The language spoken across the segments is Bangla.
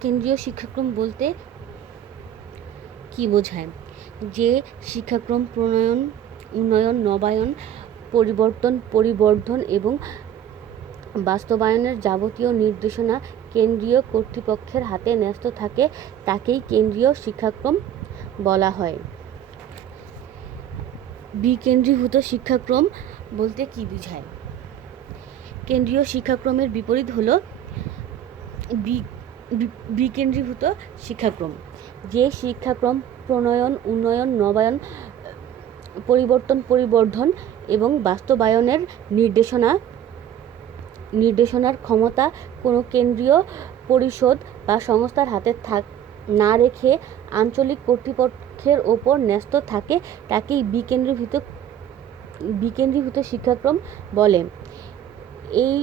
কেন্দ্রীয় শিক্ষাক্রম বলতে কি বোঝায়? যে শিক্ষাক্রম প্রণয়ন, উন্নয়ন, নবায়ন, পরিবর্তন, পরিবর্ধন এবং বাস্তবায়নের যাবতীয় নির্দেশনা কেন্দ্রীয় কর্তৃপক্ষের হাতে ন্যস্ত থাকে, তাকেই কেন্দ্রীয় শিক্ষাক্রম বলা হয়। বিকেন্দ্রীভূত শিক্ষাক্রম বলতে কি বোঝায়? কেন্দ্রীয় শিক্ষাক্রমের বিপরীত হলো বিকেন্দ্রীভূত শিক্ষাক্রম, যে শিক্ষাক্রম প্রণয়ন, উন্নয়ন, নবায়ন, পরিবর্তন, পরিবর্ধন এবং বাস্তবায়নের নির্দেশনা, নির্দেশনার ক্ষমতা কোনো কেন্দ্রীয় পরিষদ বা সংস্থার হাতে থাক, না রেখে আঞ্চলিক কর্তৃপক্ষের ওপর ন্যস্ত থাকে তাকেই বিকেন্দ্রীভূত বিকেন্দ্রীভূত শিক্ষাক্রম বলে। এই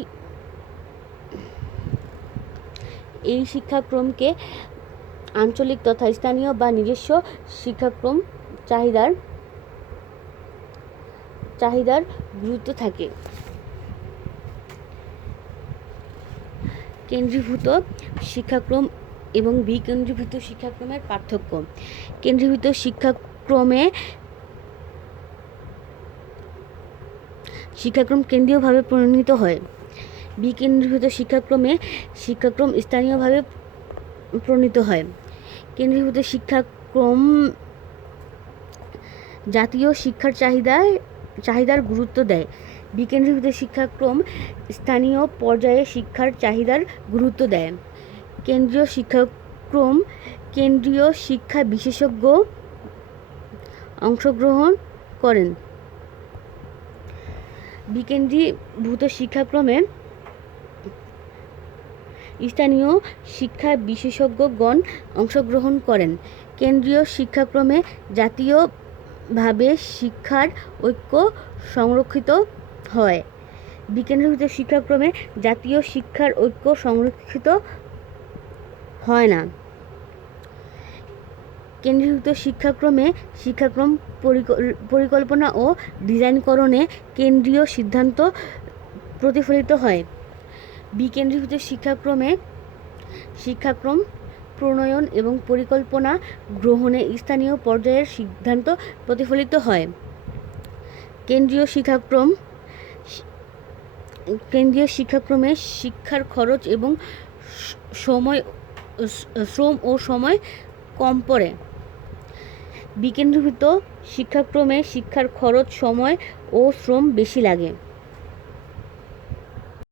এই শিক্ষাক্রমকে আঞ্চলিক তথা স্থানীয় বা নিজস্ব শিক্ষাক্রম চাহিদার চাহিদার গুরুত্ব থাকে। কেন্দ্রীভূত শিক্ষাক্রম এবং বিকেন্দ্রীভূত শিক্ষাক্রমের পার্থক্য। কেন্দ্রীভূত শিক্ষাক্রমে শিক্ষাক্রম কেন্দ্রীয়ভাবে প্রণীত হয়। বিকেন্দ্রীভূত শিক্ষাক্রমে শিক্ষাক্রম স্থানীয়ভাবে প্রণীত হয়। কেন্দ্রীভূত শিক্ষাক্রম জাতীয় শিক্ষার চাহিদায় চাহিদার গুরুত্ব দেয়। বিকেন্দ্রীভূত শিক্ষাক্রম স্থানীয় পর্যায়ে শিক্ষার চাহিদার গুরুত্ব দেয়। কেন্দ্রীয় শিক্ষাক্রম, কেন্দ্রীয় শিক্ষা বিশেষজ্ঞ অংশগ্রহণ করেন। বিকেন্দ্রীভূত শিক্ষাক্রমে স্থানীয় শিক্ষা বিশেষজ্ঞগণ অংশগ্রহণ করেন। কেন্দ্রীয় শিক্ষাক্রমে জাতীয়ভাবে শিক্ষার ঐক্য সংরক্ষিত হয়। বিকেন্দ্রীভূত শিক্ষাক্রমে জাতীয় শিক্ষার ঐক্য সংরক্ষিত হয় না। কেন্দ্রীভূত শিক্ষাক্রমে শিক্ষাক্রম পরিকল্পনা ও ডিজাইনকরণে কেন্দ্রীয় সিদ্ধান্ত প্রতিফলিত হয়। বিকেন্দ্রীভূত শিক্ষাক্রমে শিক্ষাক্রম, প্রণয়ন এবং পরিকল্পনা গ্রহণে স্থানীয় পর্যায়ের সিদ্ধান্ত প্রতিফলিত হয়। কেন্দ্রীয় শিক্ষাক্রম কেন্দ্রীয় শিক্ষাক্রমে শিক্ষার খরচ এবং সময় শ্রম ও সময় কম পড়ে। বিকেন্দ্রীভূত শিক্ষাক্রমে শিক্ষার খরচ, সময় ও শ্রম বেশি লাগে।